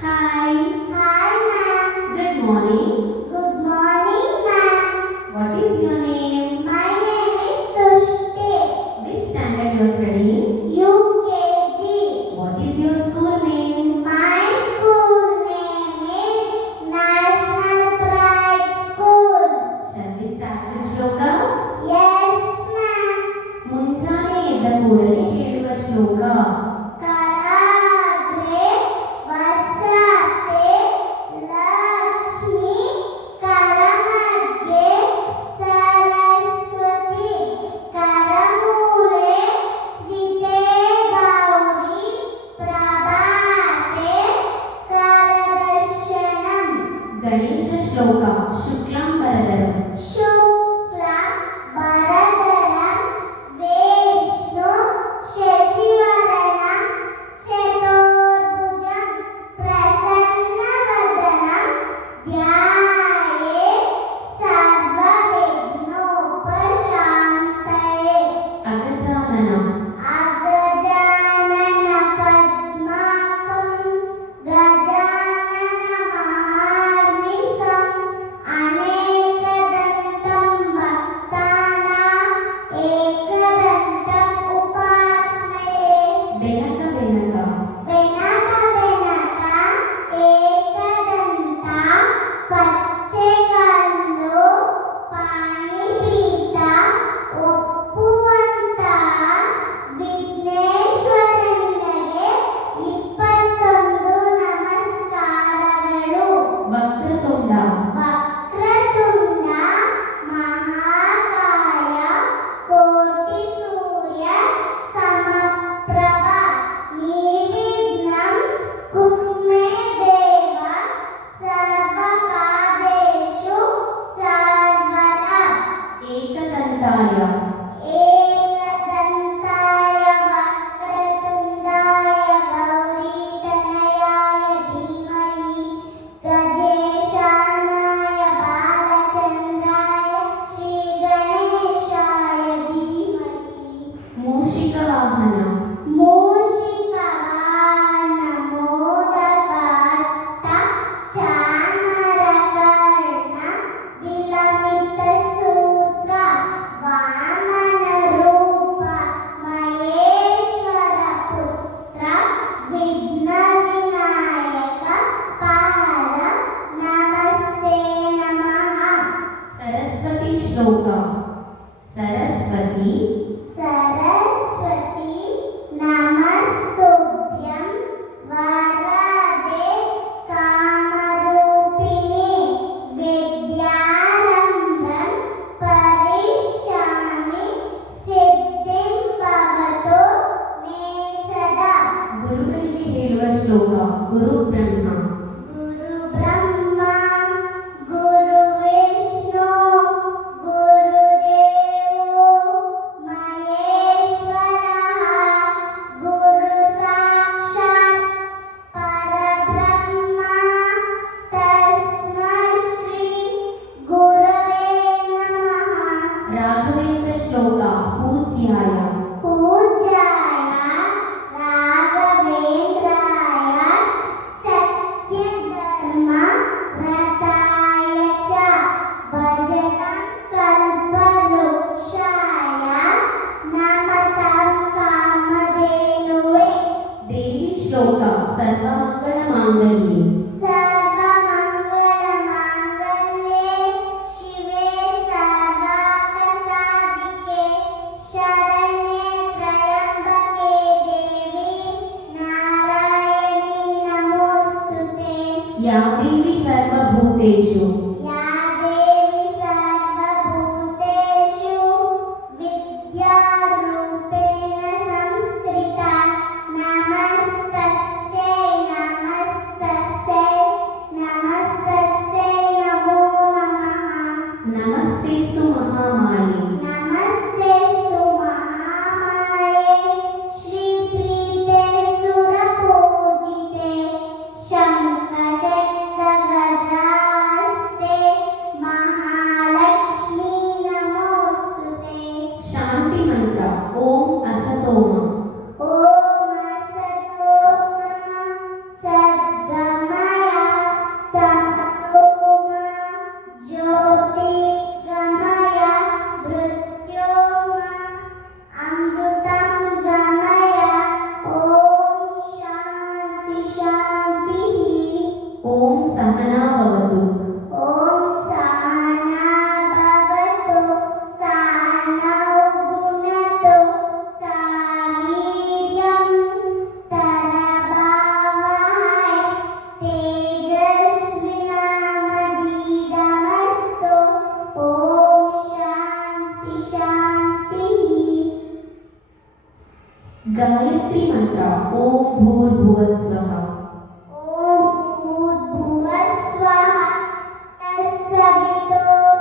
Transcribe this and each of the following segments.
Hi, Hi, ma'am. good morning. Good morning, ma'am. What is your name? My name is Tushti. Which standard you are studying? UKG. What is your school name? My school name is National Pride School. Shall we start with shlokas? Yes, ma'am. ಮುಂಜಾನೆ ಎದ್ದ ಕೂಡಲೇ ಹೇಳುವ ಶ್ಲೋಕ. Karagre vasate Lakshmi Karamadge Saraswati Karamule Srite Gauri Prabhate Karadarshyanam Ganesha ಶ್ಲೋಕ. ಶುಕ್ಲಾಂಬರಧರಂ Shukla Bharadaram Vishnu Shashivaranam Chaturbhujam Prasannavanam Dhyaye Sarvavighnopashantaye ಅಗಜಾನನ Agajnana Padmakam Gajanana Maharnisham Anekadantam Bhaktanam Ekadantam Upasmaye Benaka Benaka Benaka Benaka Ekadanta Pachekallu Panipita ಒಪ್ಪುವಂತ ವಿಘ್ನೇಶ್ವರನಿಗೆ 21 ನಮಸ್ಕಾರಗಳು. ವಕ್ರತುಂಡ ವಕ್ರತುಂಡ ಮಹಾಕಾಯ ಕೋಟಿ ಸೂರ್ಯ ಸಮಪ್ರಭ ನಿರ್ವಿಘ್ನಂ ಕುರು ಮೇ ದೇವ ಸರ್ವಕಾರ್ಯೇಷು ಸರ್ವದಾ. ಏಕದಂತಾಯ एकदन्ताय वक्रतुण्डाय गौरीतनयाय धीमहि गजेशानाय बालचन्द्राय श्रीगणेशाय धीमहि. ಮೂಷಿಕ ವಾಹನ मूषिकवाहन मोदकहस्त चामरकर्ण विलमितसूत्र वामनरूप महेश्वरपुत्र विघ्नविनायक पाद नमस्ते नमः. ಸರಸ್ವತಿ ಶ್ಲೋಕ. ಸರಸ್ವತಿ सरस्वती नमस्तुभ्यं वरदे कामरूपिणे विद्यारम्भं करिष्यामि सिद्धिं भवतु मे सदा. ಗುರುಗಳಿಗೆ ಹೇಳುವ ಶ್ಲೋಕ. ಗುರು ಬ್ರಹ್ಮ गुरु ब्रह्मा गुरु विष्णु गुरुदेवो महेश्वरः गुरु साक्षात् परब्रह्म तस्मै श्री गुरवे नमः. ರಾಘವೇಂದ್ರ ಶ್ಲೋಕ. ಪೂಜ್ಯಾಯ पूज्याय राघवेन्द्राय सत्यधर्म व्रताय च भजतं कल्पवृक्षाय नमतं कामधेनुवे. ದೇವಿ ಶ್ಲೋಕ. ಸರ್ವಮಂಗಳ ಮಾಂಗಲ್ಯೆ सर्वमङ्गलमाङ्गल्ये शिवे सर्वार्थसाधिके शरण्ये त्र्यम्बके देवी नारायणी नमोऽस्तुते. ಯಾ ದೇವಿ ಸರ್ವಭೂತೇಷು या देवी सर्वभूतेषु विद्यारूपेण संस्थिता नमस्तस्यै नमस्तस्यै नमस्तस्यै नमो नमः. ನಮಸ್ತೆಸ್ತು ಮಹಾಮಾಯೆ नमस्तेस्तु महामाये श्रीप्रीते सुरपूजिते शङ्खचक्रगजास्ते ಓಂ ಸಹನಾ ಭವತು. ಓಂ ಸಹನಾ ಭವತು ಸಹನೌ ಭುನಕ್ತು ಸಹ ವೀರ್ಯಂ ಕರವಾವಹೈ ತೇಜಸ್ವಿನಾವಧೀತಮಸ್ತು. ಓಂ ಶಾಂತಿ ಶಾಂತಿ. ಗಾಯತ್ರಿ ಮಂತ್ರ. ಓಂ ಭೂರ್ಭುವಸ್ವಃ. ಓಂ ಭೂರ್ಭುವಸ್ವಃ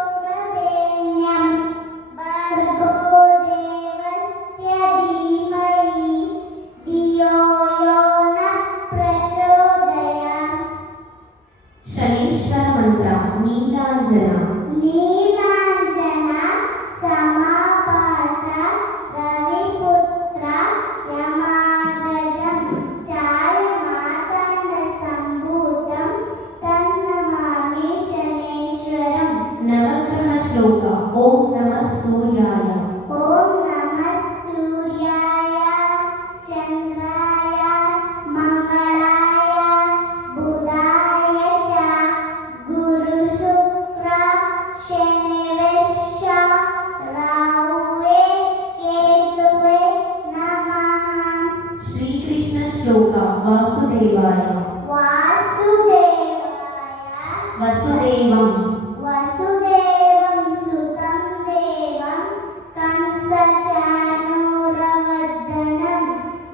ತತ್ಸವಿತುರ್ವರೆಣ್ಯಂ ಭರ್ಗೋ ದೇವಸ್ಯ ಧೀಮಹಿ ಧಿಯೋ ಯೋ ನಃ ಪ್ರಚೋದಯಾತ್. ಶನೀಶ್ವರ ಮಂತ್ರ. ನೀಲಾಂಜನ. ನೀಲಾಂಜನ ಸಮಾಪಾಸ ರವಿಪುತ್ರ ಯಮಾಗ್ರಜಂ ಛಾಯಮಾತಂಡ ಸಂಭೂತಂ ತನ್ನಮಾಮಿ ಶನೇಶ್ವರಂ. ನವಗ್ರಹ ಶ್ಲೋಕ. ಓಂ ನಮಃ ಸೂರ್ಯಾಯ. ಓಂ ನಮಃ ಸೂರ್ಯಾಯ ಚಂದ್ರಾಯ ಮಂಗಳಾಯ ಬುಧಾಯ ಚ ಗುರು ಶುಕ್ರ ಶನಿಶ್ಚ ರಾಹುವೇ ಕೇತುವೇ ನಮಃ. ಶ್ರೀಕೃಷ್ಣ ಶ್ಲೋಕ. ವಾಸುದೇವಾಯ. ವಾಸುದೇವಾಯ ವಸುದೇವಂ. ವಸುದೇವಂ ಸುತಂ ದೇವಂ ಕಂಸಚಾನೂರಮರ್ದನಂ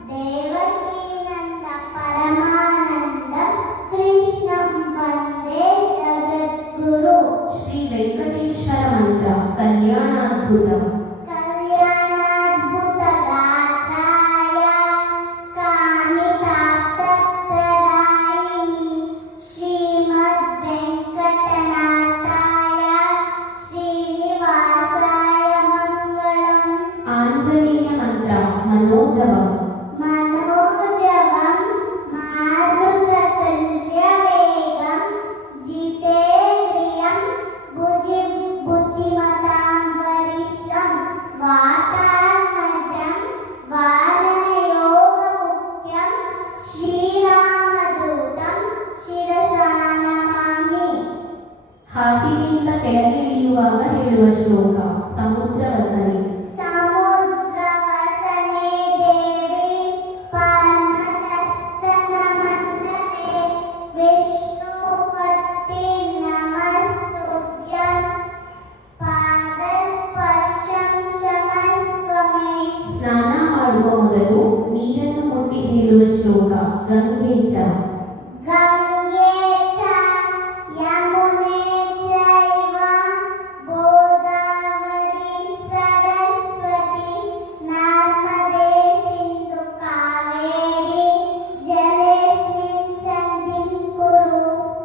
ದೇವಕೀನಂದ ಪರಮಾನಂದಂ ಕೃಷ್ಣಂ ವಂದೇ ಜಗದ್ಗುರು. ಶ್ರೀ ವೆಂಕಟೇಶ್ವರ ಮಂತ್ರ. ಕಲ್ಯಾಣಾದ್ಭುತ. ಕಲ್ಯಾಣಾದ್ಭುತಗಾತ್ರಾಯ ಕಾಮಿತಾರ್ಥಪ್ರದಾಯಿನಿ ಶ್ರೀಮದ್ವೆಂಕಟನಾಥಾಯ ಶ್ರೀನಿವಾಸಾಯ ಮಂಗಳಂ. ಆಂಜನೇಯ ಮಂತ್ರ. ಮನೋಜವಂ. ಮನೋಜವಂ ಮಾರುತತುಲ್ಯವೇಗಂ ಜಿತೇಂದ್ರಿಯಂ ಬುದ್ಧಿಮತಾಂ ವರಿಷ್ಠಂ ವಾತಾತ್ಮಜಂ ವಾರಣಯೋಗಮುಖ್ಯಂ ಶ್ರೀರಾಮದೂತಂ ಶಿರಸಾ ನಮಾಮಿ. ಹಾಸಿಗೆಯಿಂದ ಕೆಳಗೆ ಇಳಿಯುವಾಗ ಹೇಳುವ ಶ್ಲೋಕ. ಸಮುದ್ರ ವಸನೆ. ಸಮುದ್ರವಸನೆ ದೇವಿ ಪರ್ವತಸ್ತನಮಂಡಲೆ ವಿಷ್ಣುಪತ್ನಿ ನಮಸ್ತುಭ್ಯಂ ಪಾದಸ್ಪರ್ಶಂ ಶಮಸ್ವಮೇ. ಸ್ನಾನ ಮಾಡುವ ಮೊದಲು ನೀರನ್ನು ಮುಟ್ಟಿ ಹೇಳುವ ಶ್ಲೋಕ. ಗಂಗೆ ಚ. ಗಂಗೆ ಚ ಯಮುನೆ ಚೈವ ಗೋದಾವರಿ ಸರಸ್ವತಿ ನರ್ಮದೆ ಸಿಂಧು ಕಾವೇರಿ ಜಲೇಸ್ಮಿನ್ ಸನ್ನಿಧಿಂ ಕುರು.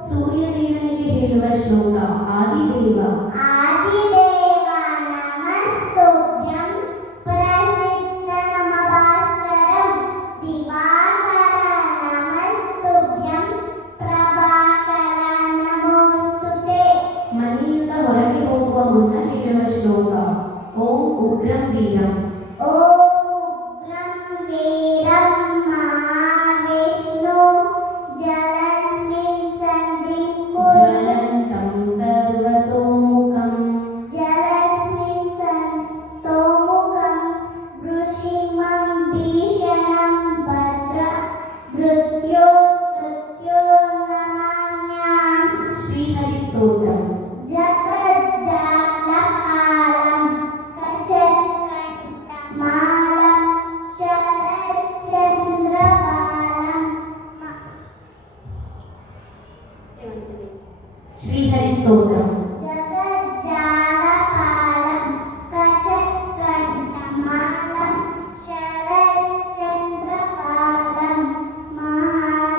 ಸೂರ್ಯದೇವನಿಗೆ ಹೇಳುವ ಶ್ಲೋಕ. ಆದಿದೇವ. ಆದಿದೇವ ನಮಸ್ತುಭ್ಯಂ ಪ್ರಸಿದ್ಧ ನಮಭಾಸ್ಕರಂ ದಿವಾಕರ ನಮಸ್ತುಭ್ಯಂ ಪ್ರಭಾಕರ ನಮೋಸ್ತುತೆ. ಮನೆಯಿಂದ ಹೊರಗೆ ಹೋಗುವ ಮುನ್ನ ಹೇಳುವ ಶ್ಲೋಕ. ಓಂ ಉಗ್ರಂ ವೀರಂ. ಓಂ ಉಗ್ರಂ ವೀರಂ ಮಹಾವಿಷ್ಣು ಜಲಸ್ಮಿನ್ ಸನ್ನಿಧಿಂ ಕುರು. ಜ್ವಲಂತಂ ಸರ್ವತೋಮುಖಂ. ಜಲಸ್ಮಿನ್ ಸಂತೋಮುಖಂ ವೃಷಿಮಂ ಭೀಷಣಂ ಭದ್ರ ಮೃತ್ಯೋ ನಮಾಮ್ಯಹಂ. Srihari Stotram. ಜಗಜ್ಜಾಲಪಾಲಂ ಕಚಕಂಠಮಾಲಂ ಶರಚ್ಚಂದ್ರಪಾಲಂ. Srihari Stotram. ಜಗಜ್ಜಾಲಪಾಲಂ ಕಚಕಂಠಮಾಲಂ ಶರಚ್ಚಂದ್ರಪಾಲಂ ಮಹಾದೇವಂ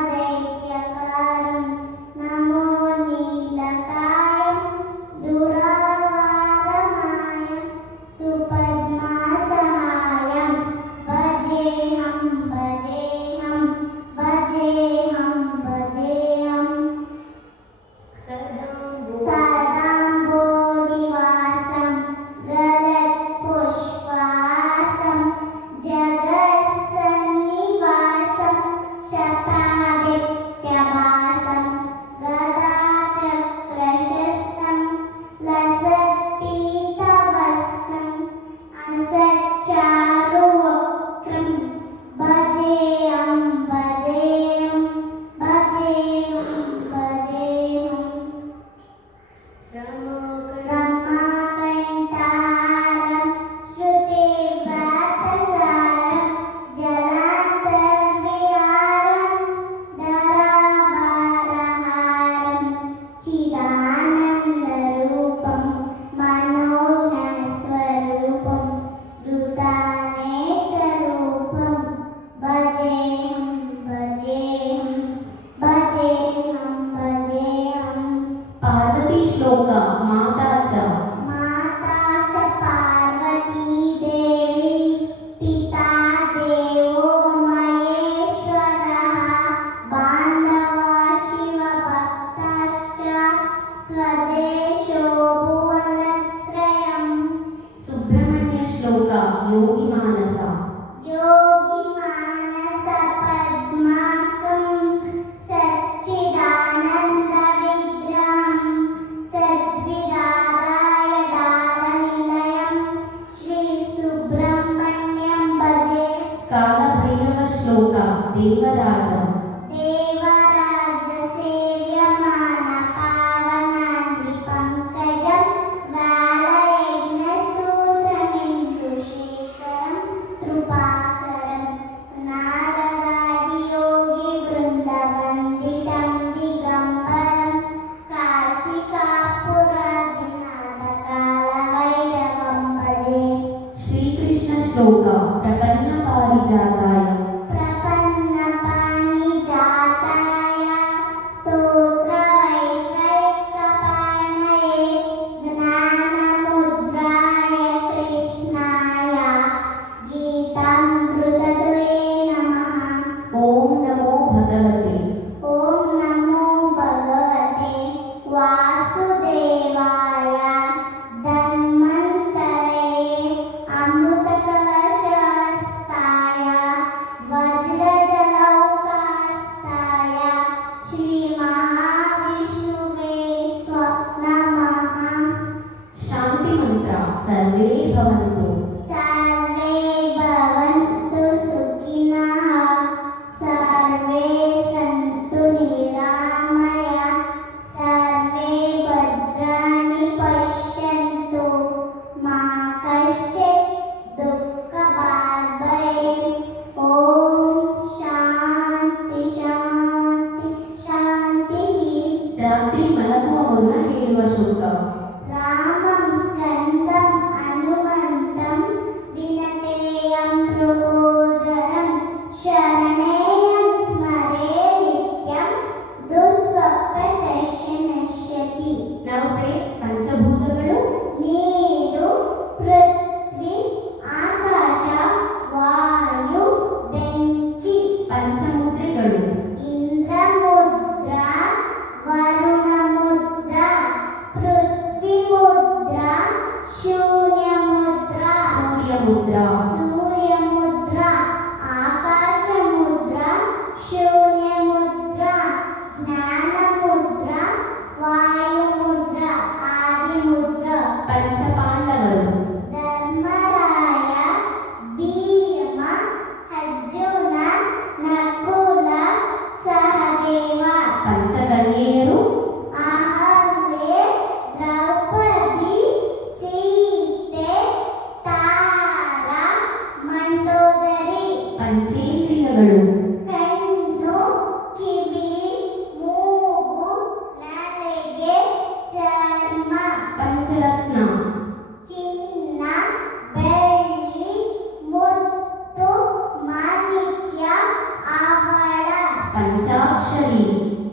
Anjali.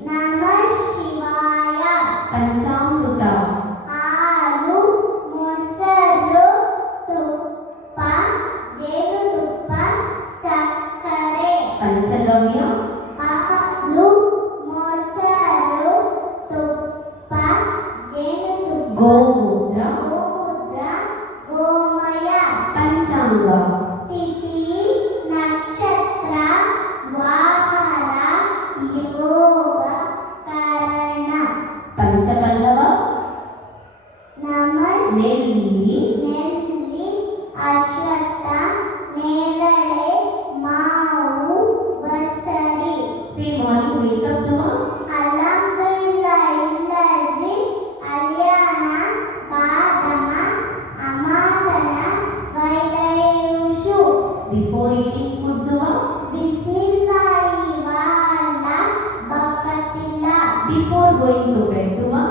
Namah Shivaya. Panchamruta. ಹಾಲು ಮೊಸರು ತುಪ್ಪ ಜೇನುತುಪ್ಪ ಸಕ್ಕರೆ Panchagavya. ಹಾಲು ಮೊಸರು ತುಪ್ಪ ಜೇನುತುಪ್ಪ Gomudra. ಗೋಮೂತ್ರ ಗೋಮಯ Panchanga. ತಿಥಿ ನಕ್ಷತ್ರ ವಾರ ಯೋಗ ಕರಣ Panchapallava. ನಮಃ Nelli. ನೆಲ್ಲಿ ಅಶ್ವತ್ಥ ನೇರಳೆ ಮಾವು ಬಸರಿ Say morning wake up dua. ಅಲ್ಹಮ್ದುಲಿಲ್ಲಾಹ್ ಇಲ್ಲಜಿ ಅಲ್ಯಾನ ಬಾದಮ ಅಮಾದನ ವೈಲಯುಷು Before eating food dua. ಬಿಸ್ಮಿಲ್ಲಾಹಿ Vala ಬಕತಿಲ್ಲ Before going to bed dua.